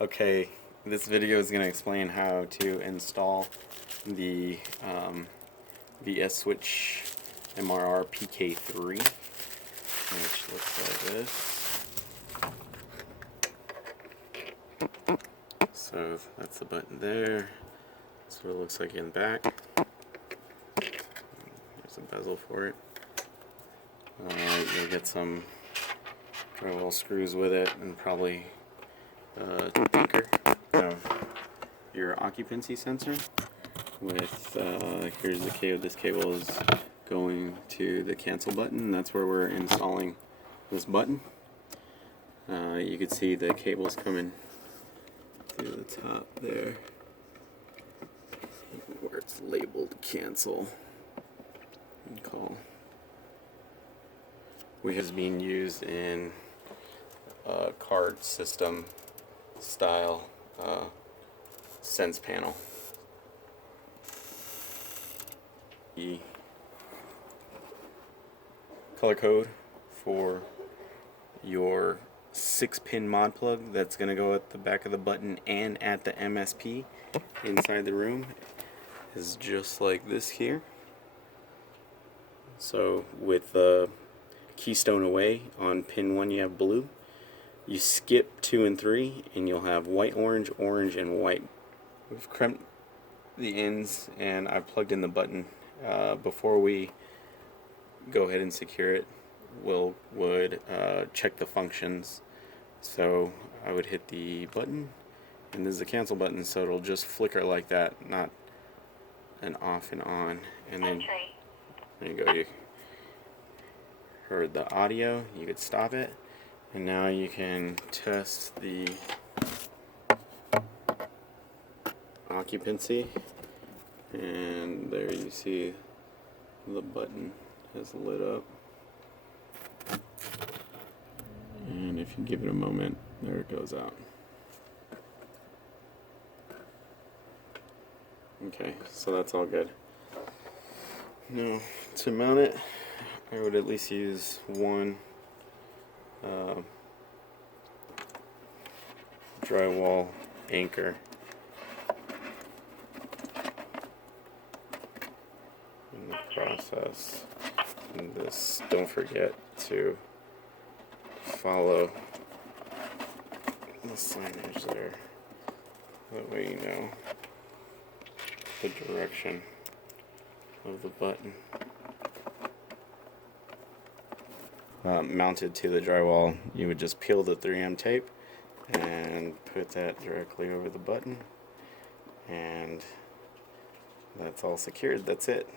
Okay, this video is going to explain how to install the VS Switch MRR PK3, which looks like this. So that's the button there. That's what it looks like in the back. There's a bezel for it. You'll get some drywall screws with it, and probably anchor, your occupancy sensor. With here's the cable. This cable is going to the cancel button. That's where we're installing this button. You can see the cables coming through the top there, where it's labeled cancel and call. We have being used in card system style sense panel. The color code for your 6-pin mod plug that's going to go at the back of the button and at the MSP inside the room is just like this here. So with the keystone away on pin 1 you have blue. You skip 2 and 3 and you'll have white, orange, orange, and white. We've crimped the ends and I've plugged in the button. Before we go ahead and secure it, would check the functions. So I would hit the button, and this is the cancel button, so it'll just flicker like that, not an off and on. And then there you go. You heard the audio. You could stop it, and now you can test the occupancy. And there you see the button has lit up. And if you give it a moment, there it goes out. Okay, so that's all good. Now, to mount it, I would at least use one drywall anchor. In the process, and this, don't forget to follow the signage there. That way you know the direction of the button. Mounted to the drywall, you would just peel the 3M tape and put that directly over the button, and that's all secured. That's it.